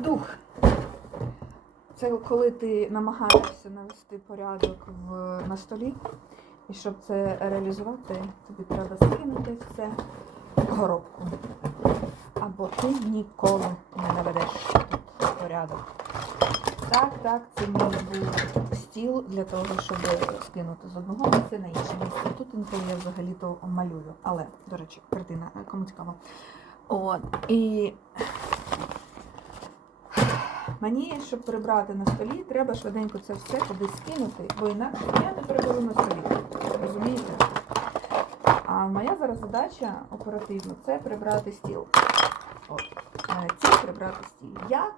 Зардух. Це коли ти намагаєшся навести порядок в, на столі. І щоб це реалізувати, тобі треба скинути все в коробку. Або ти ніколи не наведеш тут порядок. Так, так, це мій був стіл для того, щоб скинути з одного місця на інше місце. Тут інколи я взагалі-то малюю. Але, до речі, картина, е, кому цікаво. От. І мені, щоб прибрати на столі, треба швиденько це все кудись скинути, бо інакше я не приберу на столі. Розумієте? А моя зараз задача оперативно це прибрати стіл. От. У прибрати стіл. Як?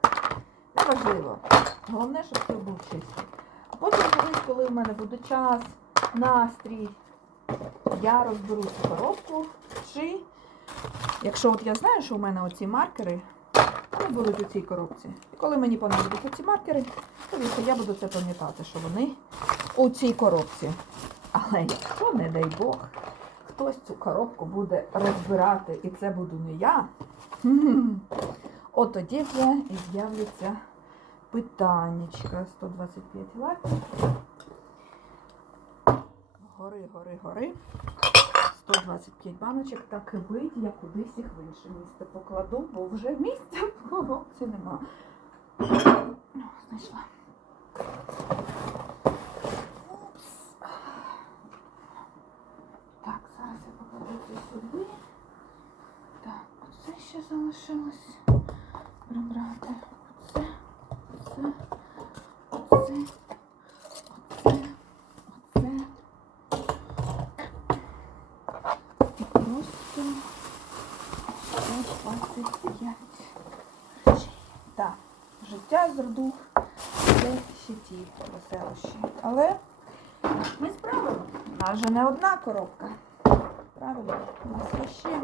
Неважливо. Головне, щоб стіл був чистий. А потім коли в мене буде час, настрій, я розберу цю коробку. Чи, якщо от я знаю, що у мене оці маркери, вони будуть у цій коробці. І коли мені понадобляться ці маркери, то звісно, я буду це пам'ятати, що вони у цій коробці. Але якщо, не дай Бог, хтось цю коробку буде розбирати, і це буду не я, от тоді вже і з'являться питаннячка. 125 лайків. Гори, гори, гори. 125 баночок, так і бить, я кудись їх в інше місце покладу, бо вже місця в коробці нема. Знайшла. Упс. Так, зараз я покладу це сюди. Так, оце ще залишилось прибрати. Оце, оце, оце, оце, оце. І просто 125 речей. Так, життя з роду це ще ті веселощі. Але ми справилися. У не одна коробка. Правильно, у нас ще.